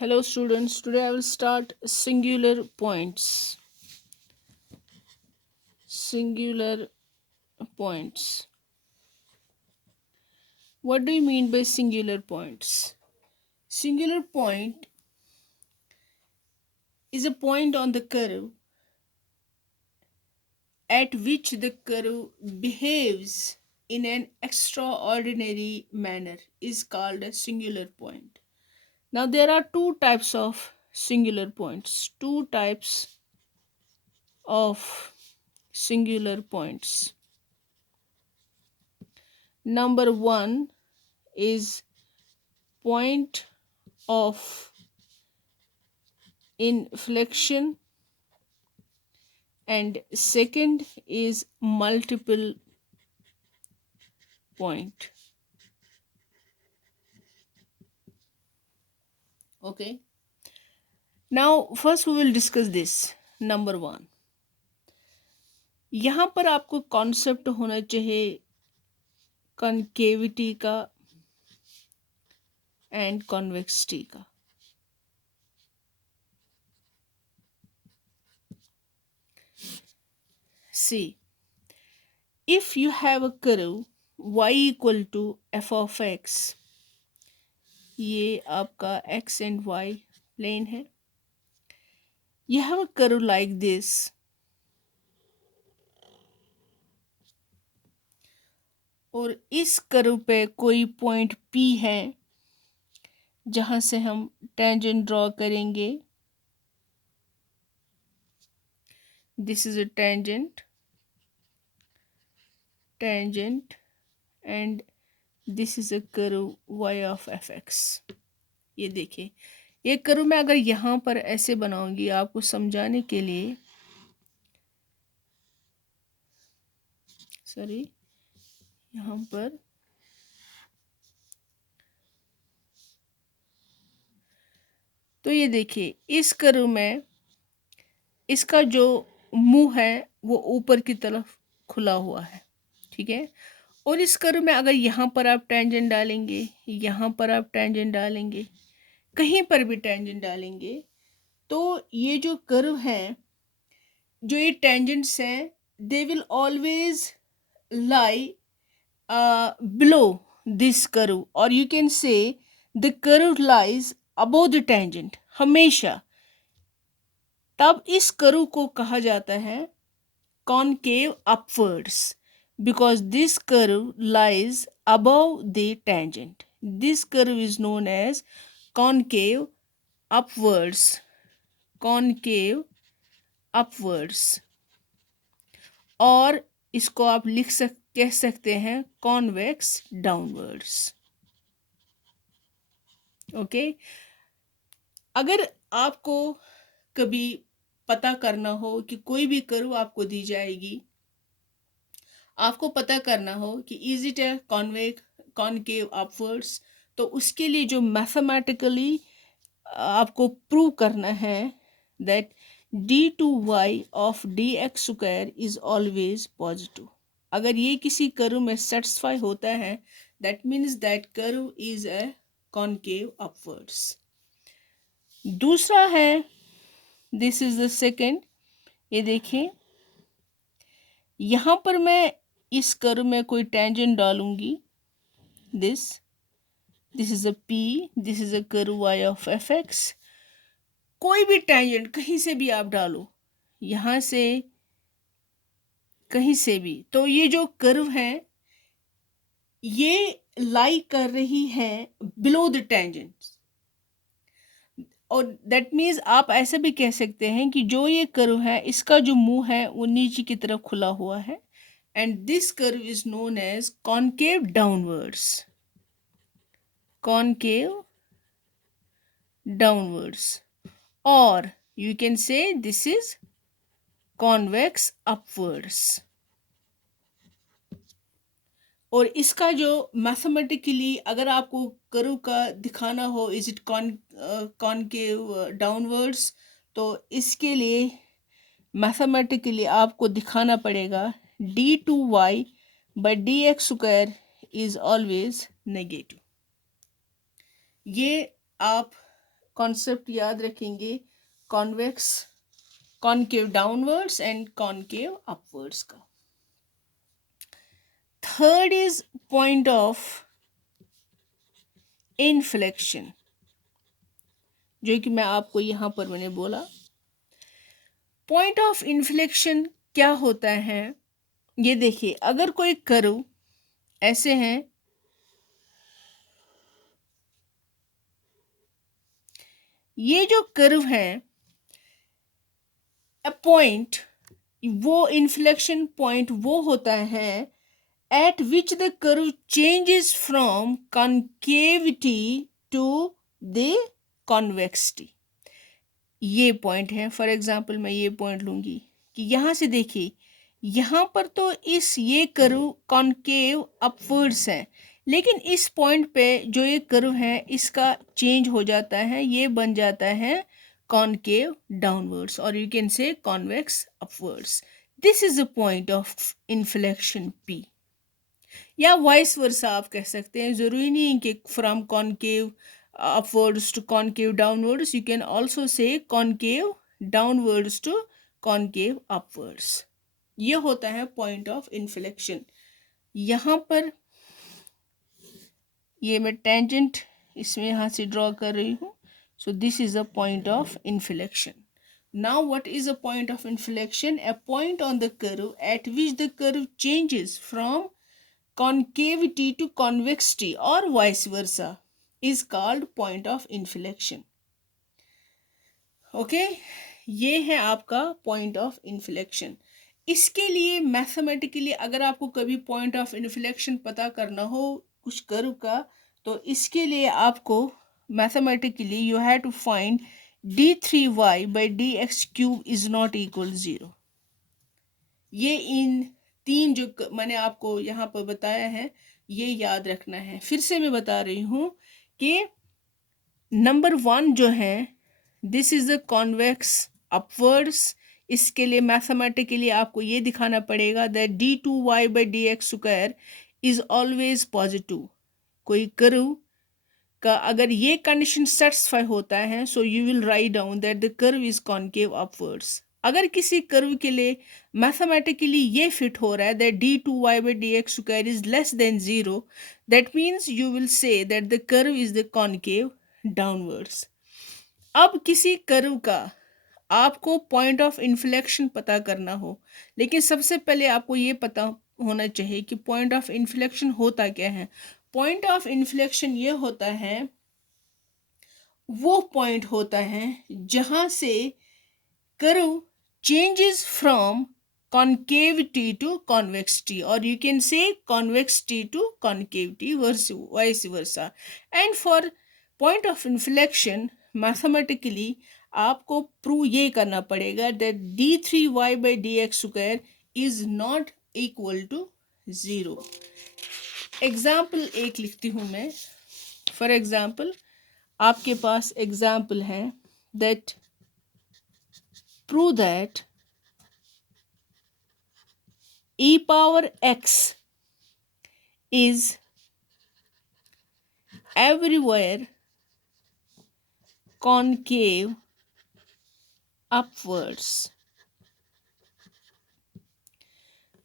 Hello students, today I will start singular points. Singular points. What do you mean by singular points? Singular point is a point on the curve at which the curve behaves in an extraordinary manner is called a singular point. Now there are two types of singular points. Two types of singular points. Number one is point of inflection, and second is multiple point. Okay, now first we will discuss this. Number one, यहाँ पर आपको concept होना चाहिए concavity का and convexity का. See, if you have a curve y equal to f of x, ये आपका x and y plane है. You have a curve like this. और इस कर्व पे कोई पॉइंट P है जहाँ से हम टेंजेंट ड्रॉ करेंगे. This is a tangent and this is a curve y of fx. ये देखिए, ये कर्व मैं अगर यहाँ पर ऐसे बनाऊंगी आपको समझाने के लिए, सॉरी, यहाँ पर तो ये देखिए, इस कर्व में इसका जो मुंह है वो ऊपर की तरफ खुला हुआ है. ठीक है, और इस कर्व में अगर यहाँ पर आप टेंजेंट डालेंगे, यहाँ पर आप टेंजेंट डालेंगे, कहीं पर भी टेंजेंट डालेंगे, तो ये जो कर्व है, जो ये टेंजेंट्स हैं, they will always lie below this curve, और you can say the curve lies above the tangent. हमेशा तब इस कर्व को कहा जाता है concave upwards, because this curve lies above the tangent. This curve is known as concave upwards. Concave upwards. और इसको आप कह सकते हैं कॉन्वेक्स डाउनवर्ड्स. ओके, अगर आपको कभी पता करना हो कि कोई भी कर्व आपको दी जाएगी, आपको पता करना हो कि is it a concave upwards, तो उसके लिए जो मैथमेटिकली आपको प्रूव करना है that d/y of dx square is always positive. अगर ये किसी कर्व में सेटिस्फाई होता है, that means that curve is a concave upwards. दूसरा है, दिस इज द सेकेंड. ये देखिए, यहाँ पर मैं इस कर्व में कोई टेंजेंट डालूंगी. This is a P, this is a curve y of fx. कोई भी टेंजेंट कहीं से भी आप डालो, यहाँ से कहीं से भी, तो ये जो कर्व है ये लाई कर रही है बिलो द टेंजेंट. और दैट मीन्स आप ऐसे भी कह सकते हैं कि जो ये कर्व है, इसका जो मुंह है वो नीचे की तरफ खुला हुआ है, and this curve is known as concave downwards. Concave downwards. और you can say this is convex upwards. और इसका जो मैथमेटिकली अगर आपको कर्व का दिखाना हो, इज इट कॉन्केव डाउनवर्ड्स, तो इसके लिए मैथमेटिकली आपको दिखाना पड़ेगा d/y by dx square is always negative. ये आप कॉन्सेप्ट याद रखेंगे convex concave downwards and concave upwards का। Third is point of inflection, जो कि मैं आपको यहां पर मैंने बोला। पॉइंट ऑफ इन्फ्लेक्शन क्या होता है, ये देखिए, अगर कोई कर्व ऐसे हैं, ये जो कर्व है अ पॉइंट, वो इन्फ्लेक्शन पॉइंट वो होता है at which the curve changes from concavity to the convexity. ये पॉइंट है। फॉर एग्जांपल मैं ये पॉइंट लूंगी कि यहाँ से देखिए, यहाँ पर तो इस ये कर्व कॉनकेव अपवर्ड्स है, लेकिन इस पॉइंट पे जो ये कर्व है इसका चेंज हो जाता है, ये बन जाता है कॉनकेव डाउनवर्ड्स, और यू कैन से convex upwards. This is a point of inflection P, या वाइस वर्सा आप कह सकते हैं। जरूरी नहीं कि from concave upwards to concave downwards, you can also say concave downwards to concave upwards। ये होता है पॉइंट ऑफ इन्फ्लेक्शन। यहाँ पर ये मैं टेंजेंट इसमें यहाँ से ड्रॉ कर रही हूँ। So this is a point of inflection. Now what is a point of inflection? A point on the curve at which the curve changes from concavity to convexity or vice versa is called point of inflection। Okay, ये है आपका point of inflection. इसके लिए mathematically अगर आपको कभी point of inflection पता करना हो कुछ कर्व का, तो इसके लिए आपको mathematically you have to find d3y by dx cube is not equal 0। ये इन तीन जो मैंने आपको यहाँ पर बताया है, ये याद रखना है। फिर से मैं बता रही हूँ कि नंबर 1 जो है, this is the convex upwards. इसके लिए मैथमेटिकली आपको ये दिखाना पड़ेगा that d2y by dx square is always positive. कोई कर्व का अगर ये कंडीशन सेटिस्फाई होता है, so you will write down that the curve is concave upwards. अगर किसी कर्व के लिए मैथमेटिकली ये फिट हो रहा है that d2y by dx square is less than 0, that means you will say that the curve is the concave downwards. अब किसी कर्व का आपको पॉइंट ऑफ इन्फ्लेक्शन पता करना हो, लेकिन सबसे पहले आपको ये पता होना चाहिए कि पॉइंट ऑफ इन्फ्लेक्शन होता क्या है। पॉइंट ऑफ इन्फ्लेक्शन ये होता है, वो पॉइंट होता है जहां से curve changes from concavity to convexity, or you can say convexity to concavity, vice versa। and for point of inflection mathematically आपको प्रूव ये करना पड़ेगा that d3y by dx square is not equal to 0। Example एक लिखती हूँ मैं। For example आपके पास example है that prove that e power x is everywhere concave upwards।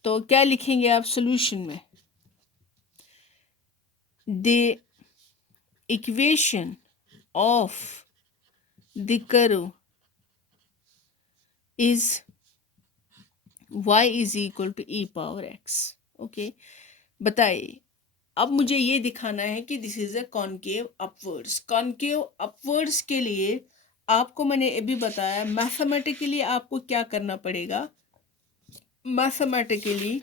तो क्या लिखेंगे आप सॉल्यूशन में? the equation of the curve is y is equal to e power x। Okay, बताइए। अब मुझे ये दिखाना है कि this is a concave upwards. Concave upwards के लिए आपको मैंने ये भी बताया मैथमेटिकली आपको क्या करना पड़ेगा। मैथमेटिकली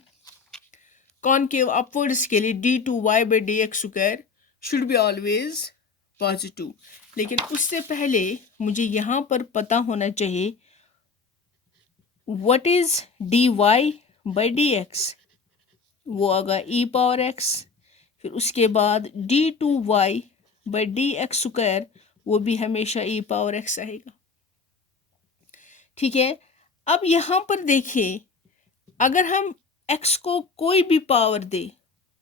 कॉनकेव अपवर्ड्स के लिए d2y by dx square should be always positive. लेकिन उससे पहले मुझे यहाँ पर पता होना चाहिए what is dy by dx, वो आगा e पावर x। फिर उसके बाद d2y by dx स्क्वायर, वो भी हमेशा e पावर x आएगा। ठीक है, अब यहाँ पर देखिए, अगर हम x को कोई भी पावर दे,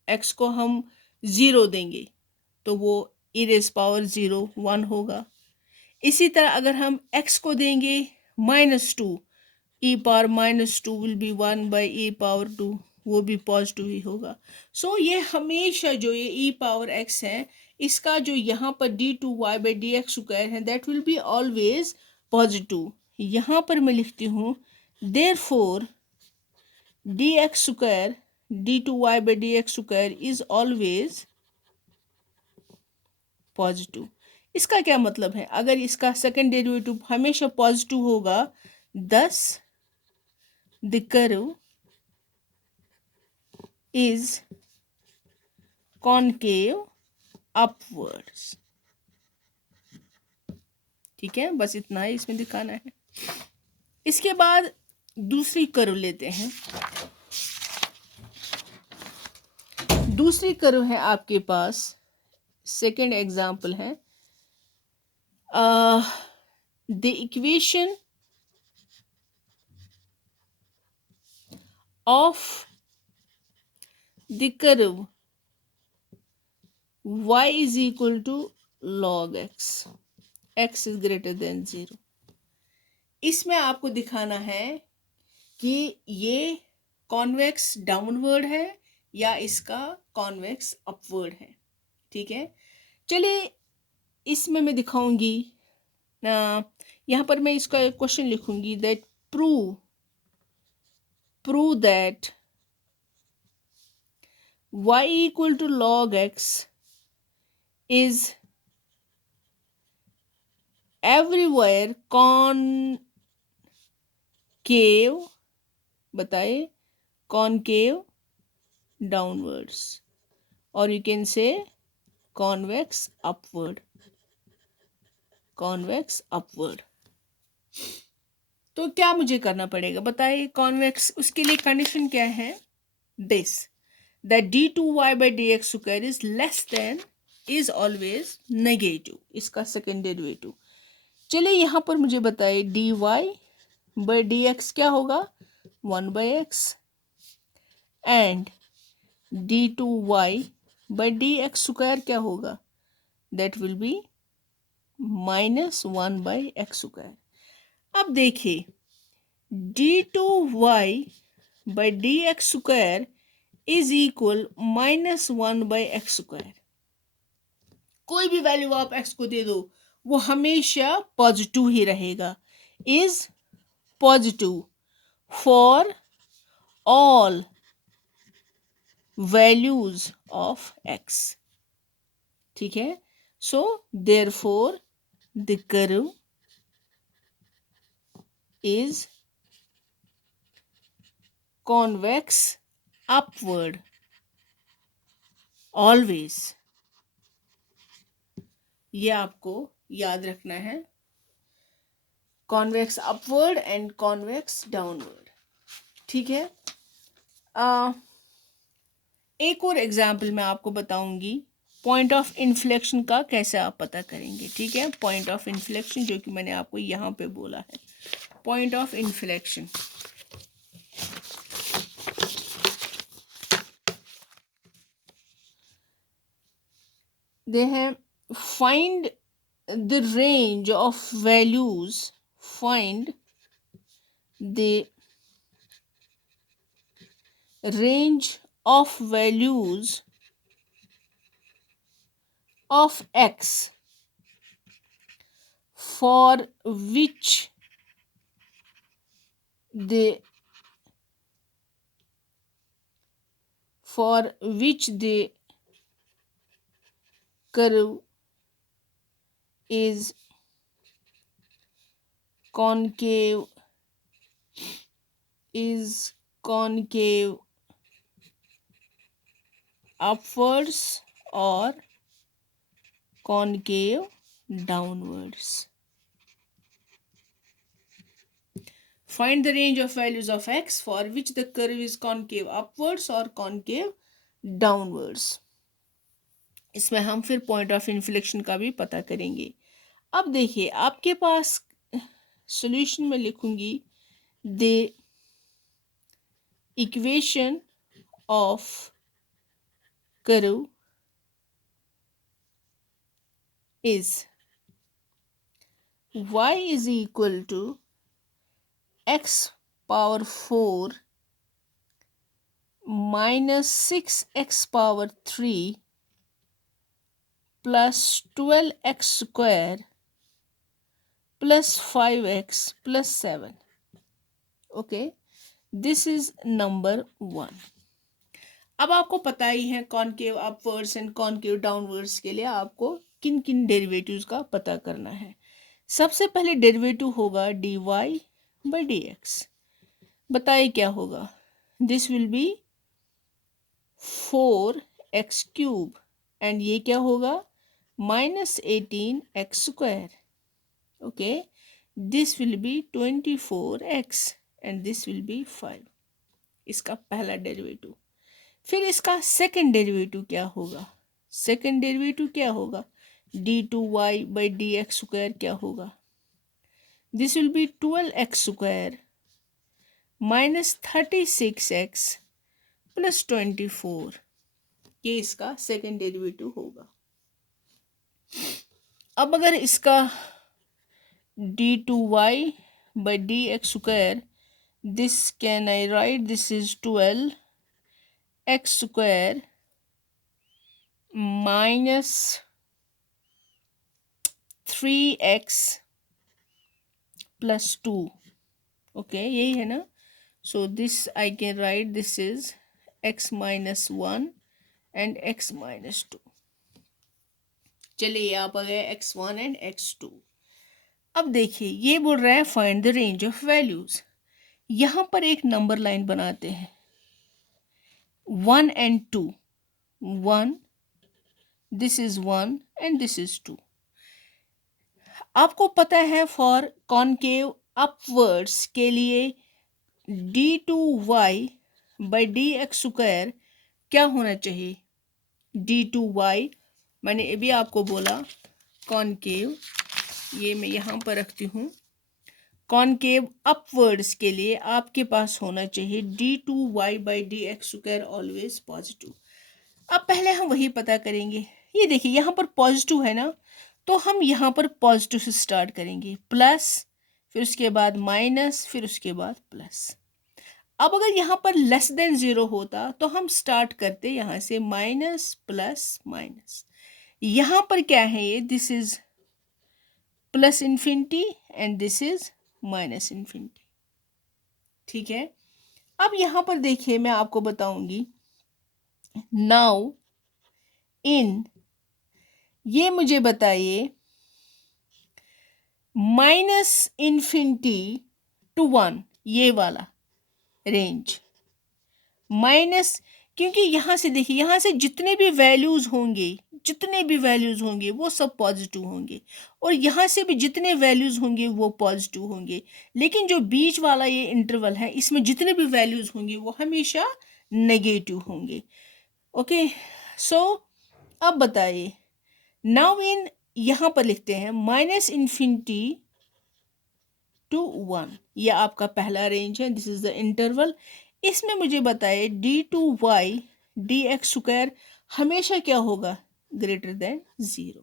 x को हम 0 देंगे तो वो e रेज़ पावर 0 1 होगा। इसी तरह अगर हम x को देंगे -2, e power -2 will be 1/e⁻², वो भी पॉजिटिव ही होगा। सो ये हमेशा जो ये e पावर x है, इसका जो यहाँ पर d2y/dx² है, that will be always positive. यहाँ पर मैं लिखती हूँ therefore dx² d2y/dx² is always positive. इसका क्या मतलब है? अगर इसका सेकेंड डेरिवेटिव हमेशा पॉजिटिव होगा, thus the curve is concave upwards। ठीक है, बस इतना ही इसमें दिखाना है। इसके बाद दूसरी कर्व लेते हैं। दूसरी कर्व है आपके पास, सेकेंड एग्जाम्पल है, the equation of the curve y is equal to log x, x is greater than 0। इसमें आपको दिखाना है कि ये कॉन्वेक्स डाउनवर्ड है या इसका कॉन्वेक्स अपवर्ड है। ठीक है, चलिए इसमें मैं दिखाऊंगी। यहाँ पर मैं इसका एक क्वेश्चन लिखूंगी, that prove that y equal to log x is everywhere concave, बताए, concave downwards, or you can say convex upward, convex upward। तो क्या मुझे करना पड़ेगा बताइए? कॉन्वेक्स, उसके लिए कंडीशन क्या है? This that d2y/dx² is less than, is always negative, इसका सेकेंड डेरिवेटिव। चलिए यहाँ पर मुझे बताइए dy/dx क्या होगा? 1/x, एंड d2y/dx² क्या होगा? That will be -1/x²। अब देखिए d2y/dx² इज इक्वल -1/x²। कोई भी वैल्यू आप x को दे दो, वो हमेशा पॉजिटिव ही रहेगा। Is positive for all values of x। ठीक है, so therefore the curve is convex upward always। ये आपको याद रखना है, convex upward and convex downward. ठीक है, एक और एग्जाम्पल मैं आपको बताऊंगी, पॉइंट ऑफ इन्फ्लेक्शन का कैसे आप पता करेंगे। ठीक है, पॉइंट ऑफ इन्फ्लेक्शन जो कि मैंने आपको यहाँ पे बोला है, point of inflection. They have find the range of values, find the range of values of x for which the curve is concave upwards or concave downwards। Find the range of values of x for which the curve is concave upwards or concave downwards। इसमें हम फिर point of inflection का भी पता करेंगे। अब देखिए आपके पास सॉल्यूशन में लिखूंगी, the equation of curve is y is equal to x power 4 minus 6x power 3 plus 12x square plus 5x plus 7. Okay, this is number 1. अब आपको पता ही है concave upwards and concave downwards के लिए आपको किन किन डेरिवेटिव्स का पता करना है. सबसे पहले डेरिवेटिव होगा dy by dx. बताइए क्या होगा. This will B 4x cube and ये क्या होगा -18x square. Okay, this will B 24x and this will B 5. इसका पहला डेरिवेटिव. फिर इसका सेकंड डेरिवेटिव क्या होगा. सेकंड डेरिवेटिव क्या होगा d2y by dx स्क्वायर क्या होगा. This will B 12x square minus 36x plus 24. ये इसका सेकंड डेरिवेटिव होगा. अब अगर इसका d2y by dx square, this can I write, this is 12x square minus 3x plus 2. okay, यही है ना. so this I can write, this is x minus 1 and x minus 2. चलिए यहाँ पर गए x1 एंड x2. अब देखिए ये बोल रहा है find the range of values. यहाँ पर एक नंबर लाइन बनाते हैं 1 and 2. 1, this is 1 and this is 2. आपको पता है फॉर कॉनकेव अपवर्ड्स के लिए d2y by dx स्क्वायर क्या होना चाहिए. d2y मैंने ये भी आपको बोला कॉनकेव, ये मैं यहाँ पर रखती हूँ. कॉनकेव अपवर्ड्स के लिए आपके पास होना चाहिए d2y by dx square always positive. अब पहले हम वही पता करेंगे. ये देखिए यहाँ पर पॉजिटिव है ना, तो हम यहाँ पर पॉजिटिव से स्टार्ट करेंगे. प्लस, फिर उसके बाद माइनस, फिर उसके बाद प्लस. अब अगर यहाँ पर लेस देन 0 होता तो हम स्टार्ट करते यहाँ से माइनस प्लस माइनस. यहाँ पर क्या है ये, this is plus infinity and this is minus infinity. ठीक है. अब यहाँ पर देखिए मैं आपको बताऊंगी. नाउ इन, ये मुझे बताइए माइनस इन्फिनिटी टू 1, ये वाला रेंज माइनस, क्योंकि यहाँ से देखिए यहाँ से जितने भी वैल्यूज होंगे वो सब पॉजिटिव होंगे, और यहाँ से भी जितने वैल्यूज होंगे वो पॉजिटिव होंगे. लेकिन जो बीच वाला ये इंटरवल है इसमें जितने भी वैल्यूज होंगे वो हमेशा नेगेटिव होंगे. ओके, सो अब बताइए. नाउ इन, यहाँ पर लिखते हैं माइनस इन्फिनिटी टू 1, यह आपका पहला रेंज है. This is the interval. इसमें मुझे बताइए d2y dx स्क्वायर हमेशा क्या होगा, ग्रेटर देन 0.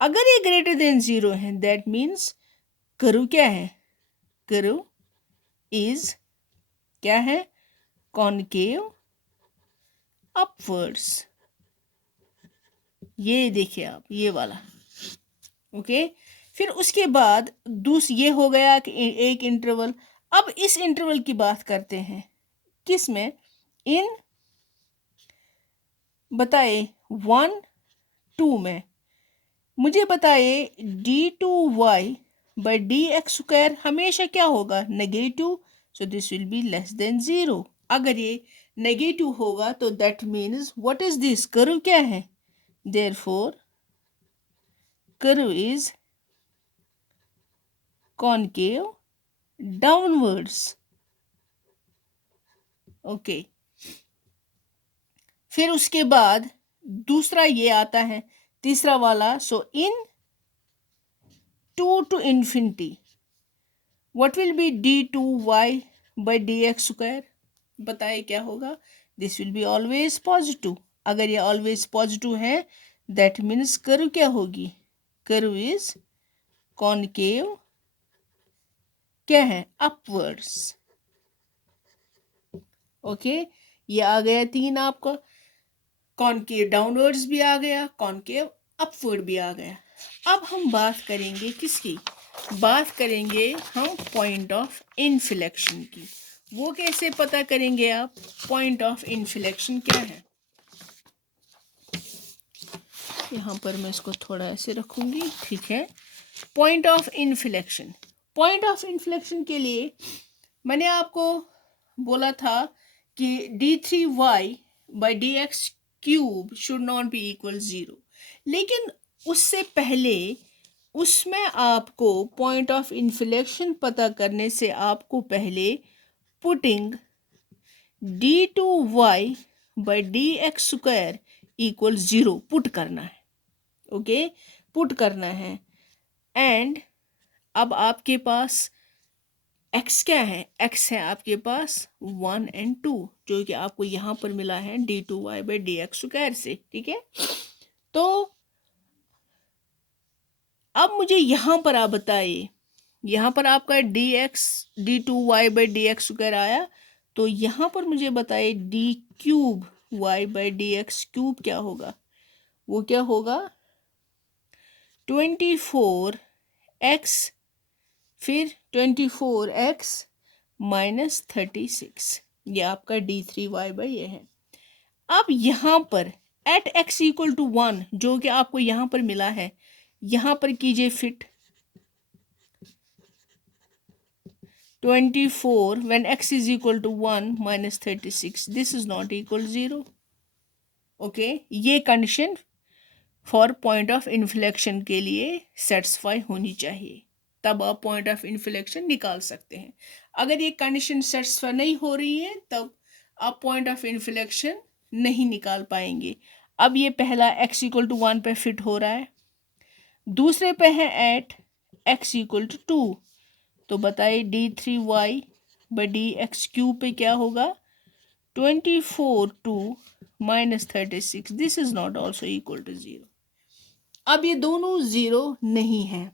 अगर ये ग्रेटर देन 0 है दैट मीन्स कर्व क्या है, कर्व इज क्या है, कॉनकेव अपवर्ड्स. ये देखिए आप, ये वाला. ओके, फिर उसके बाद ये हो गया कि एक इंटरवल. अब इस इंटरवल की बात करते हैं, किस में, इन बताए 1, 2 में. मुझे बताइए d2y by dx स्क्वायर हमेशा क्या होगा, negative. So this will be less than 0. अगर ये नेगेटिव होगा तो that means what is this, curve क्या है, therefore curve is concave downwards. Okay, फिर उसके बाद दूसरा ये आता है, तीसरा वाला. सो इन 2 to infinity, what will be d2y by dx square. बताए क्या होगा, this will be always positive. अगर ये ऑलवेज पॉजिटिव है दैट मीन्स कर्व क्या होगी, कर्व इज कॉनकेव क्या है, अपवर्ड्स। ओके, ये आ गया 3 आपका, कॉनकेव डाउनवर्ड्स भी आ गया, कॉनकेव अपवर्ड भी आ गया। अब हम बात करेंगे किसकी, बात करेंगे हम पॉइंट ऑफ इन्फ्लेक्शन की। वो कैसे पता करेंगे आप, पॉइंट ऑफ इन्फ्लेक्शन क्या है। यहाँ पर मैं इसको थोड़ा ऐसे रखूँगी, ठीक है। Point of inflection, point of inflection के लिए मैंने आपको बोला था कि d3y by D x cube should not be equal 0, लेकिन उससे पहले उसमें आपको पॉइंट ऑफ इन्फ्लेक्शन पता करने से आपको पहले putting d2y by D x square equal 0 put करना है। ओके, पुट करना है। एंड अब आपके पास x क्या है, x है आपके पास 1 और 2, जो कि आपको यहाँ पर मिला है d2y by D x square से, ठीक है। तो अब मुझे यहाँ पर आप बताइए, यहाँ पर आपका d2y by D x square आया, तो यहाँ पर मुझे बताइए d3y by D x cube क्या होगा। वो क्या होगा 24x, फिर 24x माइनस 36, ये आपका d3y बाई ये है। अब यहाँ पर एट x इक्वल टू 1 जो कि आपको यहाँ पर मिला है, यहाँ पर कीजिए fit 24 when x is equal to 1 minus 36, this is not equal 0। Okay, ये condition for point of inflection के लिए सेटिस्फाई होनी चाहिए, तब आप पॉइंट ऑफ इन्फ्लेक्शन निकाल सकते हैं। अगर ये कंडीशन सेटिस्फाई नहीं हो रही है तब आप पॉइंट ऑफ इन्फ्लेक्शन नहीं निकाल पाएंगे। अब ये पहला x इक्वल टू 1 पे फिट हो रहा है, दूसरे पे है एट x इक्वल टू 2, तो बताइए d3y by D x cube पे क्या होगा 24 2 minus 36, this is not also equal to 0। अब ये दोनों 0 नहीं है,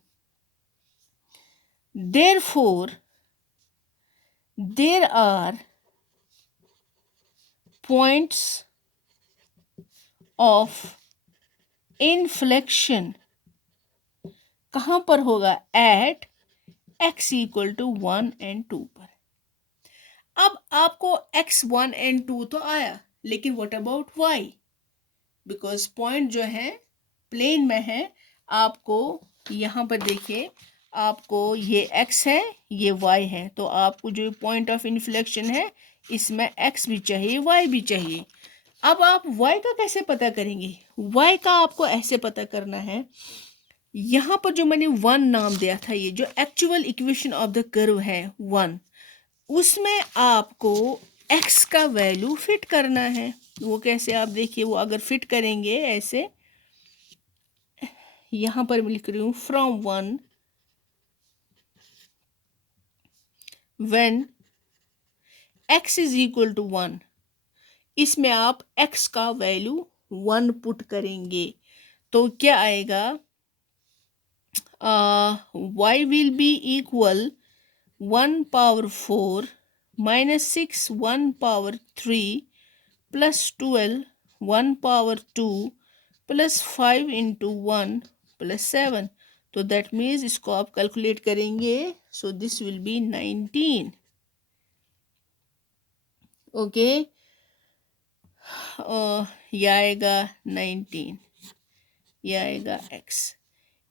therefore there are points of inflection, कहाँ पर होगा at x इक्वल टू 1 और 2 पर। अब आपको x 1 और 2 तो आया, लेकिन what about y, because point जो है प्लेन में है। आपको यहाँ पर देखिए, आपको ये x है ये y है, तो आपको जो पॉइंट ऑफ इन्फ्लेक्शन है इसमें x भी चाहिए y भी चाहिए। अब आप y का कैसे पता करेंगे, y का आपको ऐसे पता करना है, यहाँ पर जो मैंने 1 नाम दिया था, ये जो actual equation of the curve है 1, उसमें आपको x का वैल्यू फिट करना है। वो कैसे, आप देखिए, वो अगर फिट करेंगे ऐसे, यहाँ पर मैं लिख रही हूँ from 1 when x is equal to 1, इसमें आप x का वैल्यू 1 पुट करेंगे तो क्या आएगा, y will be equal 1 power 4 minus 6 1 power 3 plus 12 1 power 2 plus 5 into 1 plus 7, तो दैट मीन्स इसको आप कैलकुलेट करेंगे, so this will be 19। Okay, यह आएगा 19, यह आएगा x।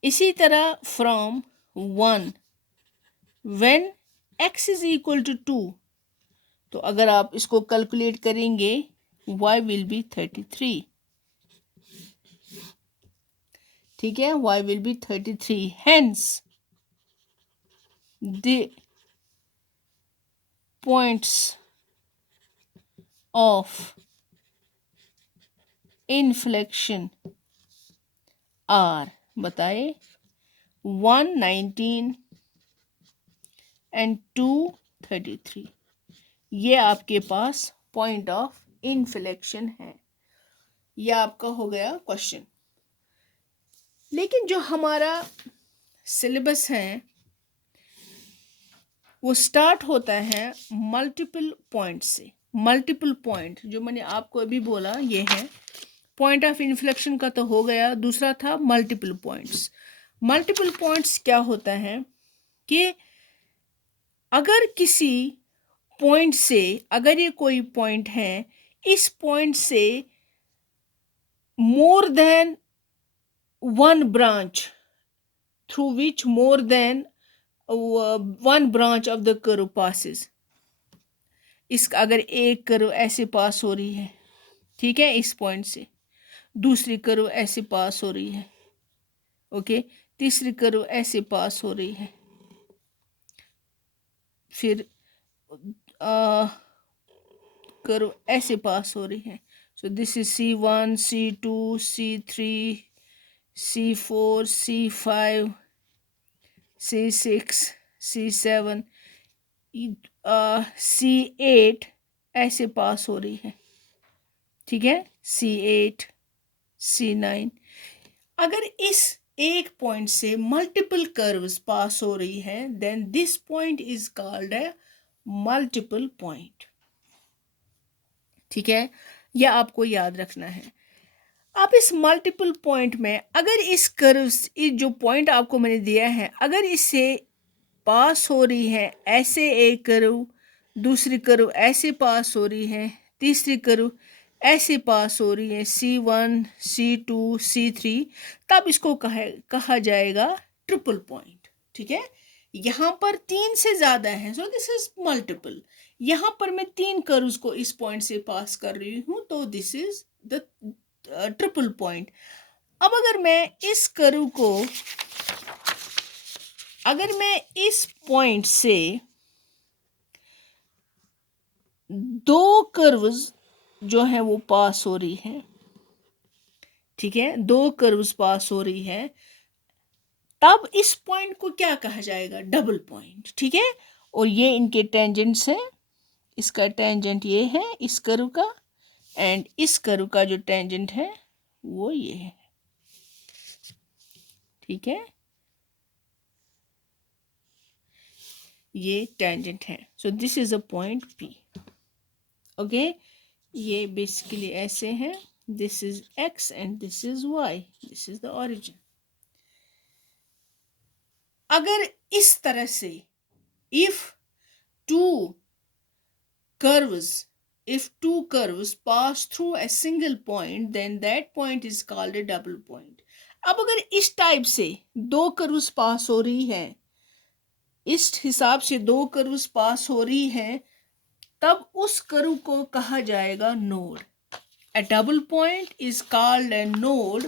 इसी तरह from 1 when x is equal to 2, तो अगर आप इसको कैलकुलेट करेंगे y विल बी 33, ठीक है, y will be 33। Hence the points of inflection are, बताए 1 19 एंड 2 33, ये आपके पास पॉइंट ऑफ इन्फ्लेक्शन है। यह आपका हो गया क्वेश्चन। लेकिन जो हमारा सिलेबस है वो स्टार्ट होता है मल्टीपल पॉइंट से। मल्टीपल पॉइंट जो मैंने आपको अभी बोला ये है, पॉइंट ऑफ इन्फ्लेक्शन का तो हो गया, दूसरा था मल्टीपल पॉइंट्स। मल्टीपल पॉइंट्स क्या होता है कि अगर किसी पॉइंट से, अगर ये कोई पॉइंट है, इस पॉइंट से more than one branch, through which more than one branch of the curve passes, इस अगर एक कर्व ऐसे पास हो रही है, ठीक है, इस पॉइंट से दूसरी कर्व ऐसे पास हो रही है, ओके, तीसरी कर्व ऐसे पास हो रही है, फिर कर्व ऐसे पास हो रही है। So this is C1, C2, C3, C4, C5, C6, C7, C8 ऐसे पास हो रही है, ठीक है, C8, C9। अगर इस एक पॉइंट से मल्टीपल कर्व्स पास हो रही है then this point is called a multiple point, ठीक है, यह आपको याद रखना है। अब इस मल्टीपल पॉइंट में अगर इस कर्व्स, जो पॉइंट आपको मैंने दिया है, अगर इससे पास हो रही है ऐसे एक कर्व, दूसरी कर्व ऐसे पास हो रही है, तीसरी कर्व ऐसे पास हो रही है, C1, C2, C3, तब इसको कहा जाएगा ट्रिपल पॉइंट, ठीक है। यहाँ पर 3 से ज़्यादा है, सो दिस इज मल्टीपल। यहाँ पर मैं 3 कर्व्स को इस पॉइंट से पास कर रही हूँ, तो this is the triple point. अब अगर मैं इस कर्व को, अगर मैं इस पॉइंट से 2 कर्व्स जो है वो पास हो रही है, ठीक है, 2 कर्व्स पास हो रही है, तब इस पॉइंट को क्या कहा जाएगा? डबल पॉइंट, ठीक है। और ये इनके टेंजेंट्स हैं, इसका टेंजेंट ये है इस कर्व का, एंड इस कर्व का जो टेंजेंट है वो ये है, ठीक है, ये टेंजेंट है। So this is a point P, okay. ये बेसिकली ऐसे है, this is X and this is Y, this is the origin. अगर इस तरह से if two curves pass through a single point then that point is called a double point। अब अगर इस टाइप से 2 कर्व्स पास हो रही है, इस हिसाब से 2 कर्व्स पास हो रही है, तब उस कर्व को कहा जाएगा node. A double point is called a node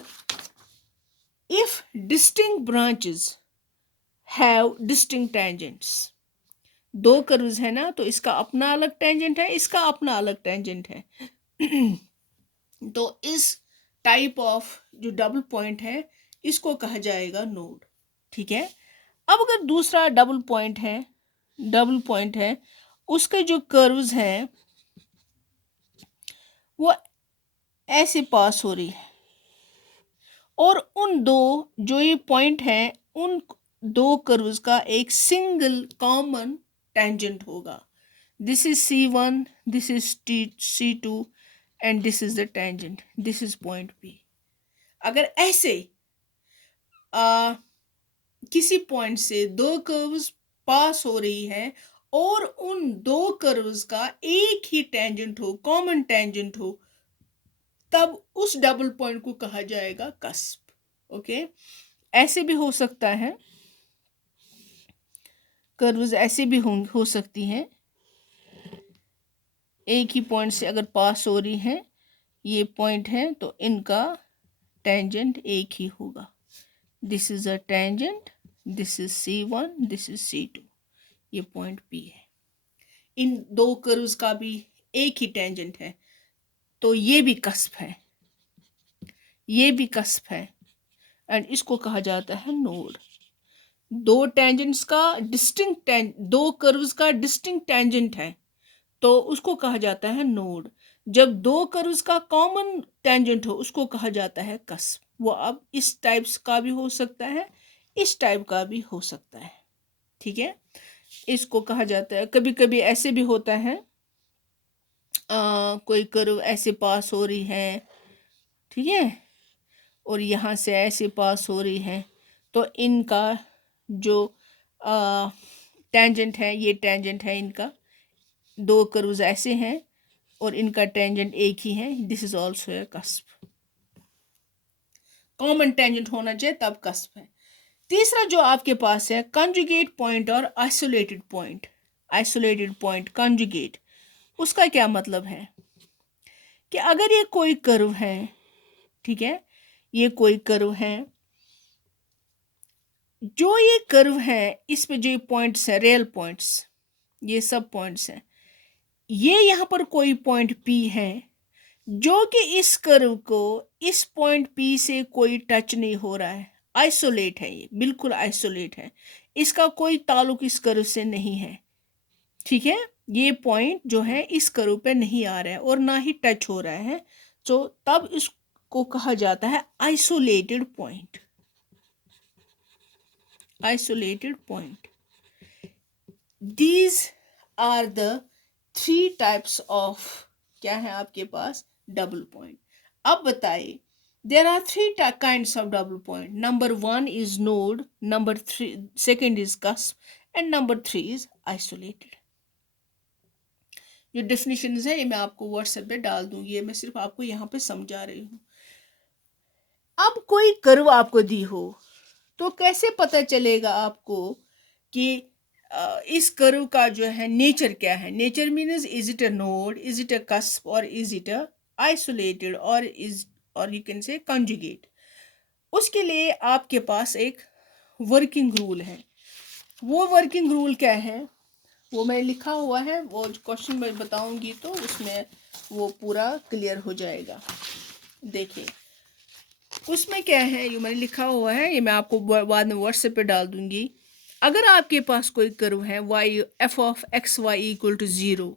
if distinct branches have distinct tangents। 2 curves है ना, तो इसका अपना अलग टेंजेंट है, इसका अपना अलग टेंजेंट है। तो इस टाइप ऑफ जो डबल पॉइंट है इसको कहा जाएगा नोड, ठीक है। अब अगर दूसरा डबल पॉइंट है, उसके जो कर्व्स हैं वो ऐसे पास हो रही है, और उन दो जो ये पॉइंट है, उन 2 कर्व्स का एक सिंगल कॉमन टेंजेंट होगा। This is C1, this is C2 and this is the tangent, this is point P। अगर ऐसे किसी पॉइंट से 2 कर्व्स पास हो रही है और उन 2 कर्व्स का एक ही टेंजेंट हो, कॉमन टेंजेंट हो, तब उस डबल पॉइंट को कहा जाएगा कस्प, ओके। ऐसे भी हो सकता है, कर्व्स ऐसे भी हो सकती हैं, एक ही पॉइंट से अगर पास हो रही है, ये पॉइंट है, तो इनका टेंजेंट एक ही होगा। This is a tangent, this is C1, this is C2, ये पॉइंट P है। इन 2 कर्व्स का भी एक ही टेंजेंट है, तो ये भी कस्प है, ये भी कस्प है, एंड इसको कहा जाता है नोड। 2 टेंजेंट्स का डिस्टिंक्ट 2 कर्व्स का डिस्टिंक्ट टेंजेंट है, तो उसको कहा जाता है नोड। जब 2 कर्व्स का कॉमन टेंजेंट हो उसको कहा जाता है कस्प। वो अब इस टाइप्स का भी हो सकता है, इस टाइप का भी हो सकता है, ठीक है। इसको कहा जाता है, कभी कभी ऐसे भी होता है, कोई कर्व ऐसे पास हो रही है, ठीक है, और यहाँ से ऐसे पास हो रही है, तो इनका जो टेंजेंट है, ये टेंजेंट है इनका, दो कर्व्स ऐसे हैं और इनका टेंजेंट एक ही है, this is also a cusp. Common tangent होना चाहिए तब कस्प है। तीसरा जो आपके पास है कंजुगेट पॉइंट और isolated point. Isolated point, conjugate, उसका क्या मतलब है कि अगर ये कोई कर्व है, ठीक है, ये कोई कर्व है, जो ये कर्व है इस पे जो पॉइंट्स है, रियल पॉइंट्स, ये सब पॉइंट्स हैं, ये यहाँ पर कोई पॉइंट P है जो कि इस कर्व को इस पॉइंट P से कोई टच नहीं हो रहा है, आइसोलेट है, ये बिल्कुल आइसोलेट है, इसका कोई ताल्लुक इस कर्व से नहीं है, ठीक है, ये पॉइंट जो है इस कर्व पे नहीं आ रहा है और ना ही टच हो रहा है, तो तब इसको कहा जाता है isolated point. Isolated point. These are the 3 types of, क्या है आपके पास, डबल पॉइंट। अब बताइए, there are 3 kinds of double point. Number 1 is node, number 3 second is cusp, and number 3 is isolated. जो डेफिनेशन है ये मैं आपको व्हाट्सएप पे डाल दूंगी, ये मैं सिर्फ आपको यहाँ पे समझा रही हूँ। अब कोई कर्व आपको दी हो तो कैसे पता चलेगा आपको कि इस कर्व का जो है नेचर क्या है। Nature means is it a node, is it a cusp, और इज इट अ आइसोलेटेड, और यू कैन से कंजुगेट। उसके लिए आपके पास एक वर्किंग रूल है। वो वर्किंग रूल क्या है वो मैं लिखा हुआ है, वो क्वेश्चन मैं बताऊंगी तो उसमें वो पूरा क्लियर हो जाएगा। देखिए उसमें क्या है, ये मैंने लिखा हुआ है, ये मैं आपको बाद में व्हाट्सएप पे डाल दूंगी। अगर आपके पास कोई कर्व है y f of x y equal to 0,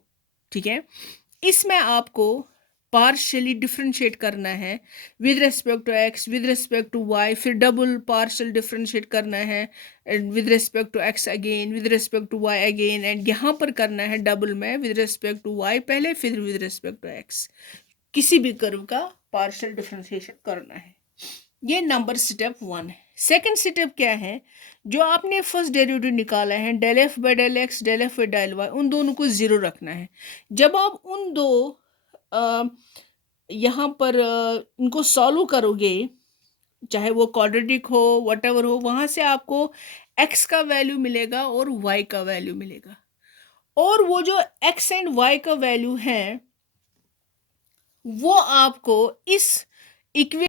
ठीक है, इसमें आपको पार्शियली डिफ्रेंशिएट करना है with respect to x, with respect to y, फिर डबल पार्शियल डिफ्रेंशिएट करना है with respect to x again, with respect to y again, and यहाँ पर करना है डबल में विद रिस्पेक्ट टू y पहले, फिर विद रिस्पेक्ट टू x। किसी भी कर्व का पार्शियल डिफ्रेंशिएशन करना है, ये नंबर स्टेप 1 है। सेकंड स्टेप क्या है, जो आपने फर्स्ट डेरिवेटिव निकाला है del f by del x, del f by del y, उन दोनों को 0 रखना है। जब आप उन दो यहाँ पर इनको सॉल्व करोगे, चाहे वो क्वाड्रेटिक हो व्हाटएवर हो, वहाँ से आपको x का वैल्यू मिलेगा और y का वैल्यू मिलेगा, और वो जो x एंड y का वैल्यू है वो आपको इस इक्वेशन